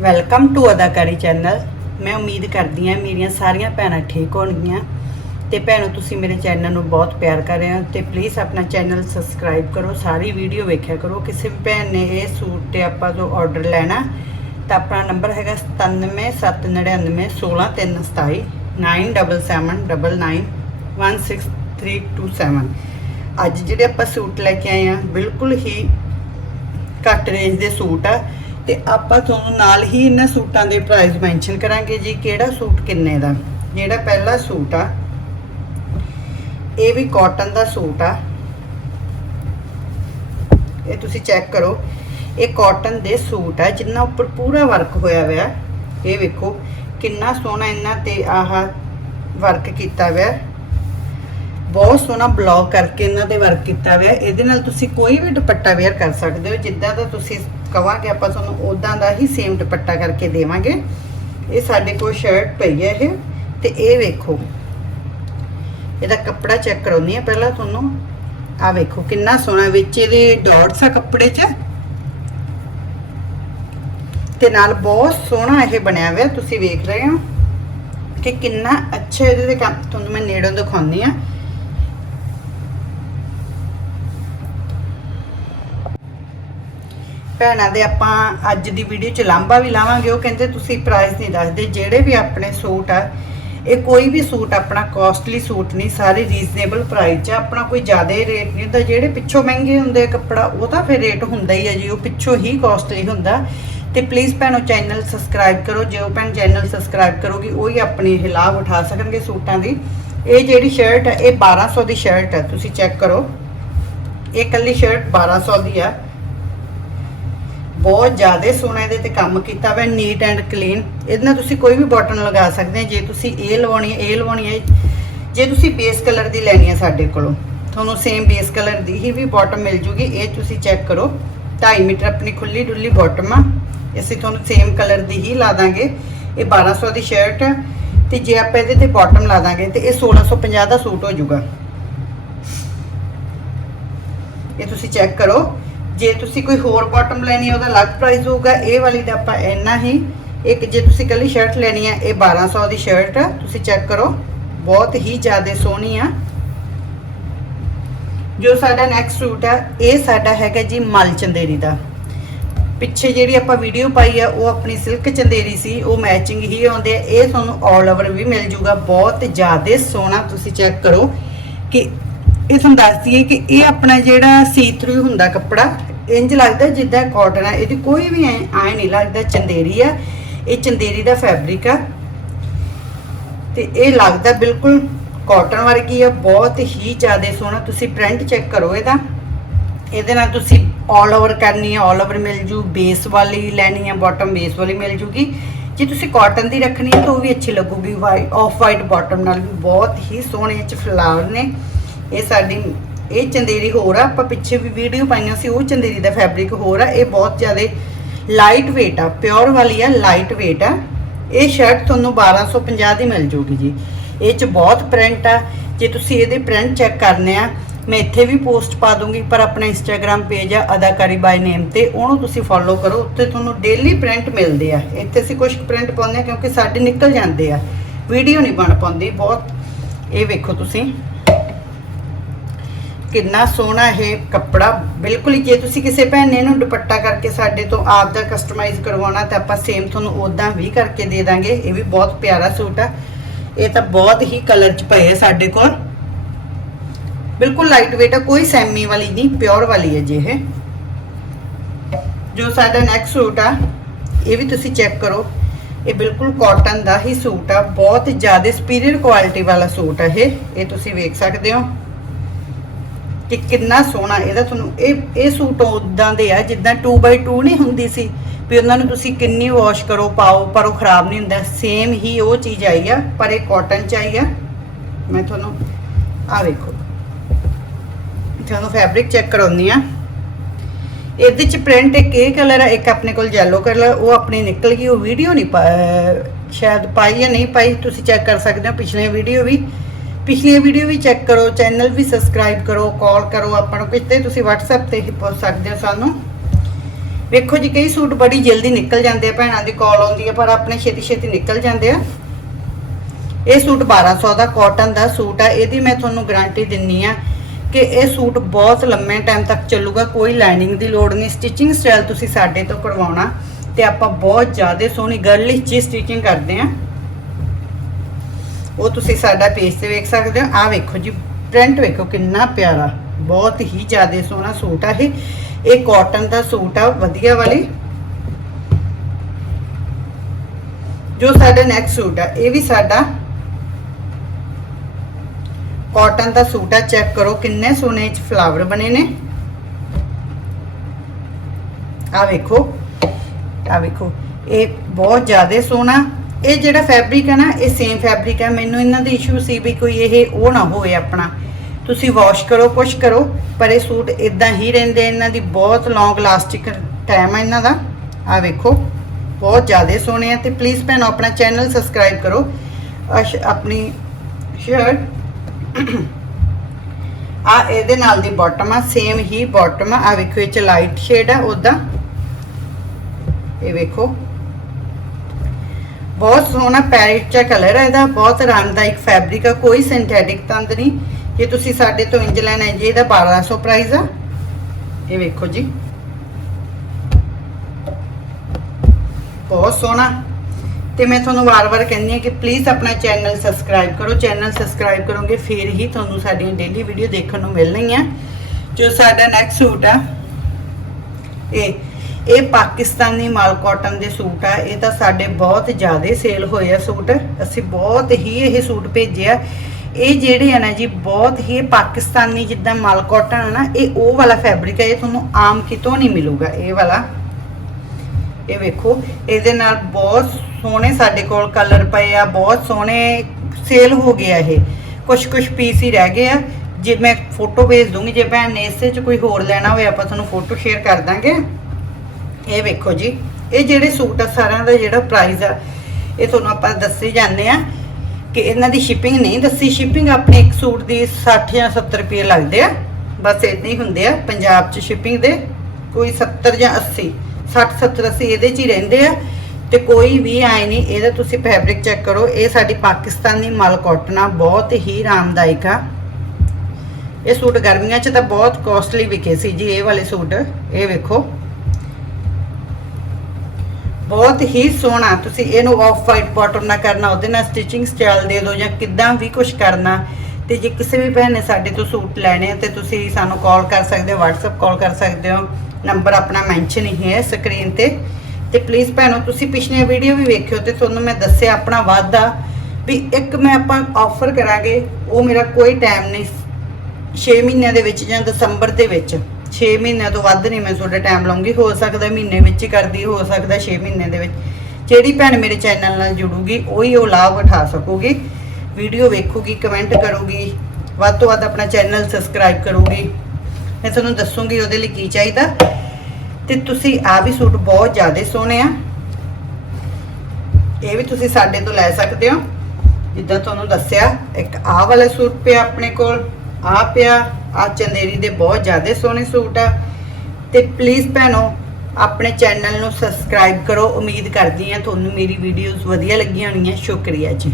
Welcome to ਅਦਾਕਾਰੀ channel ਮੈਂ ਉਮੀਦ ਕਰਦੀ ਹਾਂ ਮੇਰੀਆਂ ਸਾਰੀਆਂ ਭੈਣਾਂ ਠੀਕ ਹੋਣਗੀਆਂ ਤੇ ਭੈਣੋ, ਤੁਸੀਂ ਮੇਰੇ ਚੈਨਲ ਨੂੰ ਬਹੁਤ ਪਿਆਰ ਕਰ ਰਹੇ ਹੋ ਤੇ ਪਲੀਜ਼ ਆਪਣਾ ਚੈਨਲ ਸਬਸਕ੍ਰਾਈਬ ਕਰੋ, ਸਾਰੀ ਵੀਡੀਓ ਵੇਖਿਆ ਕਰੋ। ਕਿਸੇ ਵੀ ਭੈਣ ਨੇ ਇਹ ਸੂਟ ਤੇ ਆਪਾਂ ਤੋਂ ਆਰਡਰ ਲੈਣਾ, ਤਾਂ ਆਪਣਾ ਨੰਬਰ ਹੈਗਾ 9779916327 9779916327 ਅੱਜ ਜਿਹੜੇ ਆਪਾਂ ਸੂਟ ਲੈ ਕੇ ਆਏ ਆ ਬਿਲਕੁਲ ਹੀ ਘੱਟ ਰੇਂਜ ਦੇ ਸੂਟ ਆ। ਤੇ ਆਪਾਂ ਤੁਹਾਨੂੰ ਨਾਲ ਹੀ ਇਹਨਾਂ ਸੂਟਾਂ ਦੇ ਪ੍ਰਾਈਸ ਮੈਂਸ਼ਨ ਕਰਾਂਗੇ ਜੀ, ਕਿਹੜਾ ਸੂਟ ਕਿੰਨੇ ਦਾ। ਜਿਹੜਾ ਪਹਿਲਾ ਸੂਟ ਆ, ਇਹ ਵੀ ਕਾਟਨ ਦਾ ਸੂਟ ਆ। ਇਹ ਤੁਸੀਂ ਚੈੱਕ ਕਰੋ, ਇਹ ਕਾਟਨ ਦੇ ਸੂਟ ਆ, ਜਿੰਨਾ ਉੱਪਰ ਪੂਰਾ ਵਰਕ ਹੋਇਆ ਹੋਇਆ। ਇਹ ਵੇਖੋ, ਕਿੰਨਾ ਸੋਹਣਾ ਇਹਨਾਂ ਤੇ ਆਹ ਵਰਕ ਕੀਤਾ ਹੋਇਆ। ਬਹੁਤ ਸੋਹਣਾ ਬਲੌਕ ਕਰਕੇ ਇਹਨਾਂ ਤੇ ਵਰਕ ਕੀਤਾ ਹੋਇਆ। ਇਹਦੇ ਨਾਲ ਤੁਸੀਂ ਕੋਈ ਵੀ ਦੁਪੱਟਾ ਵੇਅਰ ਕਰ ਸਕਦੇ ਹੋ। ਜਿੱਦਾਂ ਦਾ ਤੁਸੀਂ ਕਵਾਂਗੇ, ਆਪਾਂ ਤੁਹਾਨੂੰ ਉਦਾਂ ਦਾ ਹੀ ਸੇਮ ਦੁਪੱਟਾ ਕਰਕੇ ਦੇਵਾਂਗੇ। ਇਹ ਸਾਡੇ ਕੋਲ ਸ਼ਰਟ ਪਈ ਹੈ ਇਹ। ਤੇ ਇਹ ਵੇਖੋ। ਇਹਦਾ ਕੱਪੜਾ ਚੈੱਕ ਕਰਾਉਣੀ ਆ ਪਹਿਲਾਂ ਤੁਹਾਨੂੰ। ਆ ਵੇਖੋ ਕਿੰਨਾ ਸੋਹਣਾ, ਵਿੱਚ ਇਹਦੇ ਡਾਟਸ ਆ ਕੱਪੜੇ 'ਚ। ਤੇ ਨਾਲ ਬਹੁਤ ਸੋਹਣਾ ਇਹ ਬਣਿਆ ਹੋਇਆ, ਤੁਸੀਂ ਵੇਖ ਰਹੇ ਹੋ। ਕਿ ਕਿੰਨਾ ਅੱਛਾ ਇਹਦੇ ਤੇ ਕੰਮ ਤੁਹਾਨੂੰ ਮੈਂ ਨੇੜੋਂ ਦਿਖਾਉਂਦੀ ਆ ਭੈਣਾਂ ਦੇ ਆਪਾਂ ਅੱਜ ਦੀ ਵੀਡੀਓ ਚ ਲਾਂਬਾ ਵੀ ਲਾਵਾਂਗੇ। ਉਹ ਕਹਿੰਦੇ, ਤੁਸੀਂ ਪ੍ਰਾਈਸ ਨਹੀਂ ਦੱਸਦੇ। ਜਿਹੜੇ ਵੀ ਆਪਣੇ ਸੂਟ ਆ, ਇਹ ਕੋਈ ਵੀ ਸੂਟ ਆਪਣਾ ਕਾਸਟਲੀ ਸੂਟ ਨਹੀਂ, ਸਾਰੇ ਰੀਜ਼ਨੇਬਲ ਪ੍ਰਾਈਸ 'ਚ ਆਪਣਾ ਕੋਈ ਜ਼ਿਆਦਾ ਰੇਟ ਨਹੀਂ ਹੁੰਦਾ। ਜਿਹੜੇ ਪਿੱਛੋਂ ਮਹਿੰਗੇ ਹੁੰਦੇ ਆ ਕੱਪੜਾ ਉਹਦਾ ਫਿਰ ਰੇਟ ਹੁੰਦਾ ਹੀ ਹੈ ਜੀ। ਉਹ ਪਿੱਛੋਂ ਹੀ ਕਾਸਟਲੀ ਹੁੰਦਾ। ਤੇ ਪਲੀਜ਼ ਭੈਣੋ ਚੈਨਲ ਸਬਸਕ੍ਰਾਈਬ ਕਰੋ। ਜੇ ਉਹ ਭੈਣ ਚੈਨਲ ਸਬਸਕ੍ਰਾਈਬ ਕਰੋਗੀ, ਉਹ ਹੀ ਆਪਣੀ ਇਹ ਉਠਾ ਸਕਣਗੇ ਸੂਟਾਂ ਦੀ। ਇਹ ਜਿਹੜੀ ਸ਼ਰਟ ਹੈ ਇਹ 1200 ਦੀ ਸ਼ਰਟ ਹੈ ਤੁਸੀਂ ਚੈੱਕ ਕਰੋ। ਇਹ ਕੱਲੀ ਸ਼ਰਟ 1200 ਦੀ ਆ। ਬਹੁਤ ਜ਼ਿਆਦਾ ਸੋਹਣਾ ਇਹਦੇ ਤੇ ਕੰਮ ਕੀਤਾ ਹੋਇਆ ਨੀਟ ਐਂਡ ਕਲੀਨ ਇਹਦੇ ਨਾਲ ਤੁਸੀਂ ਕੋਈ ਵੀ ਬਟਨ ਲਗਾ ਸਕਦੇ ਜੇ ਤੁਸੀਂ ਇਹ ਲਵਾਉਣੀ ਹੈ, ਇਹ ਲਵਾਉਣੀ ਹੈ, ਜੇ ਤੁਸੀਂ ਬੇਸ ਕਲਰ ਦੀ ਲੈਣੀ ਹੈ ਸਾਡੇ ਕੋਲੋਂ। ਤੁਹਾਨੂੰ ਸੇਮ ਬੇਸ ਕਲਰ ਦੀ ਹੀ ਵੀ ਬਾਟਮ ਮਿਲ ਜੂਗੀ, ਇਹ ਤੁਸੀਂ ਚੈੱਕ ਕਰੋ। 2.5 ਮੀਟਰ ਆਪਣੀ ਖੁੱਲੀ ਡੁੱਲੀ ਬਾਟਮ ਆ। ਅਸੀਂ ਤੁਹਾਨੂੰ ਸੇਮ ਕਲਰ ਦੀ ਹੀ ਲਾ ਦਾਂਗੇ। ਇਹ 1200 ਦੀ ਸ਼ਰਟ ਹੈ ਤੇ ਜੇ ਆਪਾਂ ਇਹਦੇ ਤੇ ਬਾਟਮ ਲਾ ਦਾਂਗੇ, ਤੇ ਇਹ 1650 ਦਾ ਸੂਟ ਹੋ ਜਾਊਗਾ ਇਹ ਤੁਸੀਂ ਚੈੱਕ ਕਰੋ। ਜੇ ਤੁਸੀਂ ਕੋਈ ਹੋਰ ਬਾਟਮ ਲੈਣੀ ਹੈ ਉਹਦਾ ਅਲੱਗ ਪ੍ਰਾਈਸ ਹੋਊਗਾ। ਇਹ ਵਾਲੀ ਦਾ ਆਪਾਂ ਇੰਨਾ ਹੀ, ਇੱਕ ਜੇ ਤੁਸੀਂ ਕੱਲੀ ਸ਼ਰਟ ਲੈਣੀ ਹੈ ਇਹ 1200 ਦੀ ਸ਼ਰਟ ਤੁਸੀਂ ਚੈੱਕ ਕਰੋ, ਬਹੁਤ ਹੀ ਜ਼ਿਆਦਾ ਸੋਹਣੀ ਆ। ਜੋ ਸਾਡਾ ਨੈਕਸਟ ਸੂਟ ਆ, ਇਹ ਸਾਡਾ ਹੈਗਾ ਜੀ ਮਲ ਚੰਦੇਰੀ ਦਾ। ਪਿੱਛੇ ਜਿਹੜੀ ਆਪਾਂ ਵੀਡੀਓ ਪਾਈ ਆ, ਉਹ ਆਪਣੀ ਸਿਲਕ ਚੰਦੇਰੀ ਸੀ, ਉਹ ਮੈਚਿੰਗ ਹੀ ਆਉਂਦੇ ਆ। ਇਹ ਤੁਹਾਨੂੰ 올 ਓਵਰ ਵੀ ਮਿਲ ਜੂਗਾ। ਬਹੁਤ ਜ਼ਿਆਦਾ ਸੋਹਣਾ ਤੁਸੀਂ ਚੈੱਕ ਕਰੋ ਕਿ ਇਹ ਤੁਹਾਨੂੰ ਦੱਸਦੀ ਹੈ ਕਿ ਇਹ ਆਪਣਾ ਜਿਹੜਾ ਸੀ ਥਰੂ ਹੁੰਦਾ ਕੱਪੜਾ ਇੰਜ ਲੱਗਦਾ ਜਿੱਦਾਂ ਕਾਟਨ ਹੈ ਇਹਦੀ ਕੋਈ ਵੀ ਐ ਐ ਨਹੀਂ ਲੱਗਦਾ, ਚੰਦੇਰੀ ਆ। ਇਹ ਚੰਦੇਰੀ ਦਾ ਫੈਬਰਿਕ ਆ। ਤੇ ਇਹ ਲੱਗਦਾ ਬਿਲਕੁਲ ਕਾਟਨ ਵਰਗੀ ਆ, ਬਹੁਤ ਹੀ ਜ਼ਿਆਦਾ ਸੋਹਣਾ। ਤੁਸੀਂ ਪ੍ਰਿੰਟ ਚੈੱਕ ਕਰੋ ਇਹਦਾ। ਇਹਦੇ ਨਾਲ ਤੁਸੀਂ 올 ਓਵਰ ਕਰਨੀ ਹੈ 올 ਓਵਰ ਮਿਲ ਜੂ ਬੇਸ ਵਾਲੀ ਲੈਣੀ ਹੈ ਬਾਟਮ ਬੇਸ ਵਾਲੀ ਮਿਲ ਜੂਗੀ। ਜੇ ਤੁਸੀਂ ਕਾਟਨ ਦੀ ਰੱਖਣੀ ਹੈ ਤਾਂ ਉਹ ਵੀ ਅੱਛੀ ਲੱਗੂਗੀ। ਵਾਈਟ ਆਫ ਵਾਈਟ ਬਾਟਮ ਨਾਲ ਵੀ ਬਹੁਤ ਹੀ ਸੋਹਣੇ ਚ ਫਲਾਵਰ ਨੇ। ਇਹ ਸਾਡੀ ਇਹ ਚੰਦੇਰੀ ਹੋਰ ਆ, ਆਪਾਂ ਪਿੱਛੇ ਵੀ ਵੀਡੀਓ ਪਾਈਆਂ ਸੀ, ਉਹ ਚੰਦੇਰੀ ਦਾ ਫੈਬਰਿਕ ਹੋਰ ਆ, ਇਹ ਬਹੁਤ ਜ਼ਿਆਦਾ ਲਾਈਟ weight ਆ ਪਿਓਰ ਵਾਲੀ ਆ ਲਾਈਟ weight ਆ। ਇਹ ਸ਼ਰਟ ਤੁਹਾਨੂੰ 1250 ਦੀ ਮਿਲ ਜੂਗੀ ਜੀ। ਇਹ ਚ ਬਹੁਤ ਪ੍ਰਿੰਟ ਆ, ਜੇ ਤੁਸੀਂ ਇਹਦੇ ਪ੍ਰਿੰਟ ਚੈੱਕ ਕਰਨੇ ਆ, ਮੈਂ ਇੱਥੇ ਵੀ ਪੋਸਟ ਪਾ ਦੂੰਗੀ, ਪਰ ਆਪਣਾ ਇੰਸਟਾਗ੍ਰam ਪੇਜ ਆ, ਅਦਾਕਾਰੀ ਬਾਈ ਨੇਮ ਤੇ, ਉਹਨੂੰ ਤੁਸੀਂ ਫੋਲੋ ਕਰੋ, ਉੱਥੇ ਤੁਹਾਨੂੰ ਡੇਲੀ ਪ੍ਰਿੰਟ ਮਿਲਦੇ ਆ। ਇੱਥੇ ਅਸੀਂ ਕੁਝ ਪ੍ਰਿੰਟ ਪਾਉਂਦੇ ਆ, ਕਿਉਂਕਿ ਸਾਡੇ ਨਿਕਲ ਜਾਂਦੇ ਆ। ਵੀਡੀਓ ਨਹੀਂ ਬਣ ਪਾਉਂਦੀ, ਬਹੁਤ, ਇਹ ਵੇਖੋ ਤੁਸੀਂ। ਕਿੰਨਾ ਸੋਹਣਾ ਇਹ ਕੱਪੜਾ। ਬਿਲਕੁਲ ਹੀ, ਜੇ ਤੁਸੀਂ ਕਿਸੇ ਭੈਣ ਨੇ ਇਹਨੂੰ ਦੁਪੱਟਾ ਕਰਕੇ ਸਾਡੇ ਤੋਂ ਆਪ ਦਾ ਕਸਟਮਾਈਜ਼ ਕਰਵਾਉਣਾ, ਤਾਂ ਆਪਾਂ ਸੇਮ ਤੁਹਾਨੂੰ ਉਦਾਂ ਵੀ ਕਰਕੇ ਦੇ ਦਾਂਗੇ। ਇਹ ਵੀ ਬਹੁਤ ਪਿਆਰਾ ਸੂਟ ਆ। ਇਹ ਤਾਂ ਬਹੁਤ ਹੀ ਕਲਰ ਚ ਪਏ ਆ ਸਾਡੇ ਕੋਲ। ਬਿਲਕੁਲ ਲਾਈਟ weight ਆ, ਕੋਈ ਸੈਮੀ ਵਾਲੀ ਨਹੀਂ ਪਿਓਰ ਵਾਲੀ ਹੈ ਜੀ ਇਹ। ਜੋ ਸਾਡਾ ਨੈਕਸਟ ਸੂਟ ਆ, ਇਹ ਵੀ ਤੁਸੀਂ ਚੈੱਕ ਕਰੋ। ਇਹ ਬਿਲਕੁਲ ਕਾਟਨ ਦਾ ਹੀ ਸੂਟ ਆ। ਬਹੁਤ ਜ਼ਿਆਦਾ ਸੁਪੀਰੀਅਰ ਕੁਆਲਿਟੀ ਵਾਲਾ ਸੂਟ ਆ ਇਹ। ਇਹ ਤੁਸੀਂ ਵੇਖ ਸਕਦੇ ਹੋ। ਕਿ ਕਿੰਨਾ ਸੋਹਣਾ ਇਹਦਾ ਤੁਹਾਨੂੰ, ਇਹ ਇਹ ਸੂਟ ਉਦਾਂ ਦੇ ਆ, ਜਿੱਦਾਂ 2x2 ਨਹੀਂ ਹੁੰਦੀ ਸੀ, ਵੀ ਉਹਨਾਂ ਨੂੰ ਤੁਸੀਂ ਕਿੰਨੀ ਵਾਸ਼ ਕਰੋ, ਪਾਓ, ਪਰ ਉਹ ਖਰਾਬ ਨਹੀਂ ਹੁੰਦਾ। ਸੇਮ ਹੀ ਉਹ ਚੀਜ਼ ਆਈ ਆ, ਪਰ ਇਹ ਕਾਟਨ ਚ ਆਈ ਆ। ਮੈਂ ਤੁਹਾਨੂੰ, ਆ ਵੇਖੋ। ਤੁਹਾਨੂੰ ਫੈਬਰਿਕ ਚੈੱਕ ਕਰਾਉਣੀ ਆ। ਇਹਦੇ ਚ ਪ੍ਰਿੰਟ ਇੱਕ ਇਹ ਕਲਰ ਆ, ਇੱਕ ਆਪਣੇ ਕੋਲ yellow ਕਲਰ ਉਹ ਆਪਣੀ ਨਿਕਲ ਗਈ, ਉਹ ਵੀਡੀਓ ਨਹੀਂ ਸ਼ਾਇਦ ਪਾਈ ਜਾਂ ਨਹੀਂ ਪਾਈ, ਤੁਸੀਂ ਚੈੱਕ ਕਰ ਸਕਦੇ ਹੋ, ਪਿਛਲੇ ਵੀਡੀਓ ਵੀ। ਪਿਛਲੀ ਵੀਡੀਓ ਵੀ ਚੈੱਕ ਕਰੋ, ਚੈਨਲ ਵੀ ਸਬਸਕ੍ਰਾਈਬ ਕਰੋ, ਕਾਲ ਕਰੋ ਆਪਾਂ ਨੂੰ ਕਿਤੇ ਤੁਸੀਂ WhatsApp ਤੇ ਹੀ ਪੁੱਛ ਸਕਦੇ ਹੋ ਸਾਨੂੰ। ਵੇਖੋ ਜੀ, ਕਈ ਸੂਟ ਬੜੀ ਜਲਦੀ ਨਿਕਲ ਜਾਂਦੇ ਆ, ਭੈਣਾਂ ਦੀ ਕਾਲ ਆਉਂਦੀ ਹੈ ਪਰ ਆਪਣੇ ਛੇਤੀ ਛੇਤੀ ਨਿਕਲ ਜਾਂਦੇ ਆ। ਇਹ ਸੂਟ 1200 ਦਾ ਕਾਟਨ ਦਾ ਸੂਟ ਆ, ਇਹਦੀ ਮੈਂ ਤੁਹਾਨੂੰ ਗਾਰੰਟੀ ਦਿੰਨੀ ਆ ਕਿ ਇਹ ਸੂਟ ਬਹੁਤ ਲੰਮੇ ਟਾਈਮ ਤੱਕ ਚੱਲੂਗਾ, ਕੋਈ ਲਾਈਨਿੰਗ ਦੀ ਲੋੜ ਨਹੀਂ ਸਟਿਚਿੰਗ ਸਟਾਈਲ ਤੁਸੀਂ ਸਾਡੇ ਤੋਂ ਕਰਵਾਉਣਾ ਤੇ ਆਪਾਂ ਬਹੁਤ ਜ਼ਿਆਦਾ ਸੋਹਣੀ ਗਰਲਿਸ਼ ਚ ਸਟਿਚਿੰਗ ਕਰਦੇ ਆ। ਉਹ ਤੁਸੀਂ ਸਾਡਾ ਪੇਜ ਤੇ ਵੇਖ ਸਕਦੇ ਹੋ। ਆ ਵੇਖੋ ਜੀ ਪ੍ਰਿੰਟ ਵੇਖੋ ਕਿੰਨਾ ਪਿਆਰਾ, ਬਹੁਤ ਹੀ ਜ਼ਿਆਦਾ ਸੋਹਣਾ ਸੂਟ ਆ ਇਹ। ਇਹ ਕਾਟਨ ਦਾ ਸੂਟ ਆ, ਵਧੀਆ ਵਾਲੀ। ਜੋ ਸਾਡਾ ਨੈਕਸਟ ਸੂਟ ਆ, ਇਹ ਵੀ ਸਾਡਾ ਕਾਟਨ ਦਾ ਸੂਟ ਆ। ਚੈੱਕ ਕਰੋ ਕਿੰਨੇ ਸੋਹਣੇ ਚ ਫਲਾਵਰ ਬਣੇ ਨੇ। ਆ ਵੇਖੋ ਆ ਵੇਖੋ, ਇਹ ਬਹੁਤ ਜ਼ਿਆਦਾ ਸੋਹਣਾ। ਇਹ ਜਿਹੜਾ ਫੈਬਰਿਕ ਹੈ ਨਾ, ਇਹ ਸੇਮ ਫੈਬਰਿਕ ਹੈ। ਮੈਨੂੰ ਇਹਨਾਂ ਦਾ ਇਸ਼ੂ ਸੀ ਵੀ ਕੋਈ ਇਹ ਉਹ ਨਾ ਹੋਵੇ ਆਪਣਾ। ਤੁਸੀਂ ਵਾਸ਼ ਕਰੋ, ਕੁਛ ਕਰੋ, ਪਰ ਇਹ ਸੂਟ ਇਦਾਂ ਹੀ ਰਹਿੰਦੇ ਇਹਨਾਂ ਦੀ ਬਹੁਤ ਲੌਂਗ ਲਾਸਟਿਕ ਟਾਈਮ ਹੈ ਇਹਨਾਂ ਦਾ। ਆ ਵੇਖੋ, ਬਹੁਤ ਜ਼ਿਆਦਾ ਸੋਹਣੇ ਆ। ਤੇ ਪਲੀਜ਼ ਭੈਣੋ, ਆਪਣਾ ਚੈਨਲ ਸਬਸਕ੍ਰਾਈਬ ਕਰੋ। ਆਹ ਆਪਣੀ ਸ਼ਰਟ ਆ ਇਹਦੇ ਨਾਲ ਦੀ ਬਾਟਮ ਆ ਸੇਮ ਹੀ ਬਾਟਮ ਆ। ਆ ਵੇਖੋ, ਇਹ ਚ ਲਾਈਟ ਸ਼ੇਡ ਆ ਉਦਾਂ ਇਹ ਵੇਖੋ। ਬਹੁਤ ਸੋਹਣਾ ਪੈਰਟ ਚਾ ਕਲਰ ਹੈ ਇਹਦਾ, ਬਹੁਤ ਆਰਾਮਦਾਇਕ ਫੈਬਰਿਕ ਆ, ਕੋਈ ਸਿੰਥੈਟਿਕ ਤੰਦ ਨਹੀਂ। ਜੇ ਤੁਸੀਂ ਸਾਡੇ ਤੋਂ ਇੰਜ ਲੈਣਾ ਹੈ ਜੀ, ਇਹਦਾ 1200 ਪ੍ਰਾਈਸ ਆ। ਇਹ ਵੇਖੋ ਜੀ। ਬਹੁਤ ਸੋਹਣਾ। ਤੇ ਮੈਂ ਤੁਹਾਨੂੰ ਵਾਰ-ਵਾਰ ਕਹਿੰਦੀ ਹਾਂ ਕਿ ਪਲੀਜ਼ ਆਪਣਾ ਚੈਨਲ ਸਬਸਕ੍ਰਾਈਬ ਕਰੋ। ਚੈਨਲ ਸਬਸਕ੍ਰਾਈਬ ਕਰੋਗੇ, ਫਿਰ ਹੀ ਤੁਹਾਨੂੰ ਸਾਡੀਆਂ ਡੇਲੀ ਵੀਡੀਓ ਦੇਖਣ ਨੂੰ ਮਿਲਣਗੀਆਂ। ਜੋ ਸਾਡਾ ਨੈਕਸਟ ਸੂਟ ਆ, ਇਹ ਇਹ ਪਾਕਿਸਤਾਨੀ ਮਾਲ ਕਾਟਨ ਦੇ ਸੂਟ ਆ। ਇਹ ਤਾਂ ਸਾਡੇ ਬਹੁਤ ਜ਼ਿਆਦਾ ਸੇਲ ਹੋਏ ਆ ਸੂਟ। ਅਸੀਂ ਬਹੁਤ ਹੀ ਇਹ ਸੂਟ ਭੇਜਿਆ ਇਹ ਜਿਹੜੇ ਆ ਨਾ ਜੀ, ਬਹੁਤ ਹੀ ਪਾਕਿਸਤਾਨੀ ਜਿੱਦਾਂ ਮਾਲ ਕਾਟਨ ਹੈ ਨਾ, ਇਹ ਉਹ ਵਾਲਾ ਫੈਬਰਿਕ ਹੈ ਇਹ ਤੁਹਾਨੂੰ ਆਮ ਕਿਤੋਂ ਨਹੀਂ ਮਿਲੂਗਾ। ਇਹ ਵਾਲਾ, ਇਹ ਵੇਖੋ, ਇਹਦੇ ਨਾਲ ਬਹੁਤ ਸੋਹਣੇ ਸਾਡੇ ਕੋਲ ਕਲਰ ਪਏ ਆ, ਬਹੁਤ ਸੋਹਣੇ ਸੇਲ ਹੋ ਗਿਆ ਇਹ। ਕੁਝ ਕੁਝ ਪੀਸ ਹੀ ਰਹਿ ਗਏ ਆ। ਜੇ ਮੈਂ ਫੋਟੋ ਭੇਜ ਦੂੰਗੀ, ਜੇ ਭੈਣ ਨੇ ਇਸੇ ਚ ਕੋਈ ਹੋਰ ਲੈਣਾ ਹੋਵੇ, ਆਪਾਂ ਤੁਹਾਨੂੰ ਫੋਟੋ ਸ਼ੇਅਰ ਕਰ ਦਾਂਗੇ। ਇਹ ਵੇਖੋ ਜੀ, ਇਹ ਜਿਹੜੇ ਸੂਟ ਆ, ਸਾਰਿਆਂ ਦਾ ਜਿਹੜਾ ਪ੍ਰਾਈਸ ਆ, ਇਹ ਤੁਹਾਨੂੰ ਆਪਾਂ ਦੱਸੀ ਜਾਂਦੇ ਆ ਕਿ ਇਹਨਾਂ ਦੀ ਸ਼ਿਪਿੰਗ ਨਹੀਂ ਦੱਸੀ। ਸ਼ਿਪਿੰਗ ਆਪਣੇ ਇੱਕ ਸੂਟ ਦੀ 60 ਜਾਂ 70 ਰੁਪਏ ਲੱਗਦੇ ਆ। ਬਸ ਇਦਾਂ ਹੀ ਹੁੰਦੇ ਆ, ਪੰਜਾਬ 'ਚ ਸ਼ਿਪਿੰਗ ਦੇ ਕੋਈ 70 ਜਾਂ 80 60 70 80 ਇਹਦੇ 'ਚ ਹੀ ਰਹਿੰਦੇ ਆ। ਤੇ ਕੋਈ ਵੀ ਆਏ ਨਹੀਂ, ਇਹਦਾ ਤੁਸੀਂ ਫੈਬਰਿਕ ਚੈੱਕ ਕਰੋ, ਇਹ ਸਾਡੀ ਪਾਕਿਸਤਾਨੀ ਮਲ ਕਾਟਨ ਆ, ਬਹੁਤ ਹੀ ਆਰਾਮਦਾਇਕ ਆ। ਇਹ ਸੂਟ ਗਰਮੀਆਂ 'ਚ ਤਾਂ ਬਹੁਤ ਕੋਸਟਲੀ ਵਿਕੇ ਸੀ ਜੀ, ਇਹ ਵਾਲੇ ਸੂਟ, ਇਹ ਵੇਖੋ। ਬਹੁਤ ਹੀ ਸੋਹਣਾ। ਤੁਸੀਂ ਇਹਨੂੰ ਆਫ ਵਾਈਟ ਬਾਟਮ ਨਾਲ ਕਰਨਾ, ਉਹਦੇ ਨਾਲ ਸਟਿਚਿੰਗ ਸਟਾਈਲ ਦੇ ਦਿਓ ਜਾਂ ਕਿੱਦਾਂ ਵੀ ਕੁਝ ਕਰਨਾ। ਤੇ ਜੇ ਕਿਸੇ ਵੀ ਭੈਣ ਨੇ ਸਾਡੇ ਤੋਂ ਸੂਟ ਲੈਣੇ ਆ ਤੇ ਤੁਸੀਂ ਸਾਨੂੰ ਕਾਲ ਕਰ ਸਕਦੇ ਹੋ, WhatsApp ਕਾਲ ਕਰ ਸਕਦੇ ਹੋ। ਨੰਬਰ ਆਪਣਾ ਮੈਂਸ਼ਨ ਹੀ ਹੈ ਸਕਰੀਨ ਤੇ। ਤੇ ਪਲੀਜ਼ ਭੈਣੋ, ਤੁਸੀਂ ਪਿਛਲੀਆਂ ਵੀਡੀਓ ਵੀ ਵੇਖਿਓ ਤੇ ਤੁਹਾਨੂੰ ਮੈਂ ਦੱਸਿਆ ਆਪਣਾ ਵਾਅਦਾ ਵੀ ਇੱਕ ਮੈਂ ਆਪਾਂ ਆਫਰ ਕਰਾਂਗੇ, ਉਹ ਮੇਰਾ ਕੋਈ ਟਾਈਮ ਨਹੀਂ। 6 ਮਹੀਨਿਆਂ ਦੇ ਵਿੱਚ ਜਾਂ ਦਸੰਬਰ ਦੇ ਵਿੱਚ। 6 ਮਹੀਨਿਆਂ ਤੋਂ ਵੱਧ ਨਹੀਂ ਮੈਂ ਤੁਹਾਡਾ ਟਾਈਮ ਲਾਉਂਗੀ, ਹੋ ਸਕਦਾ ਮਹੀਨੇ ਵਿੱਚ ਹੀ ਕਰਦੀ, ਹੋ ਸਕਦਾ 6 ਮਹੀਨੇ ਦੇ ਵਿੱਚ। ਜਿਹੜੀ ਭੈਣ ਮੇਰੇ ਚੈਨਲ ਨਾਲ ਜੁੜੂਗੀ, ਉਹੀ ਉਹ ਲਾਭ ਉਠਾ ਸਕੂਗੀ। ਵੀਡੀਓ ਵੇਖੂਗੀ ਕਮੈਂਟ ਕਰੂਗੀ, ਵੱਧ ਤੋਂ ਵੱਧ ਆਪਣਾ ਚੈਨਲ ਸਬਸਕ੍ਰਾਈਬ ਕਰੂਗੀ। ਮੈਂ ਤੁਹਾਨੂੰ ਦੱਸੂਗੀ ਉਹਦੇ ਲਈ ਕੀ ਚਾਹੀਦਾ। ਤੇ ਤੁਸੀਂ ਆ ਵੀ ਸੂਟ ਬਹੁਤ ਜ਼ਿਆਦਾ ਸੋਹਣੇ ਆ। ਇਹ ਵੀ ਤੁਸੀਂ ਸਾਡੇ ਤੋਂ ਲੈ ਸਕਦੇ ਹੋ। ਜਿੱਦਾਂ ਤੁਹਾਨੂੰ ਦੱਸਿਆ, ਇੱਕ ਆਹ ਵਾਲਾ ਸੂਟ ਪਿਆ ਆਪਣੇ ਕੋਲ ਆ ਪਿਆ। ਆ ਚੰਦੇਰੀ ਦੇ ਬਹੁਤ ਜ਼ਿਆਦਾ ਸੋਹਣੇ ਸੂਟ ਆ। ਤੇ ਪਲੀਜ਼ ਭੈਣੋ, ਆਪਣੇ ਚੈਨਲ ਨੂੰ ਸਬਸਕ੍ਰਾਈਬ ਕਰੋ। ਉਮੀਦ ਕਰਦੀ ਹਾਂ ਤੁਹਾਨੂੰ ਮੇਰੀ ਵੀਡੀਓਜ਼ ਵਧੀਆ ਲੱਗੀਆਂ ਹੋਣਗੀਆਂ ਸ਼ੁਕਰੀਆ ਜੀ।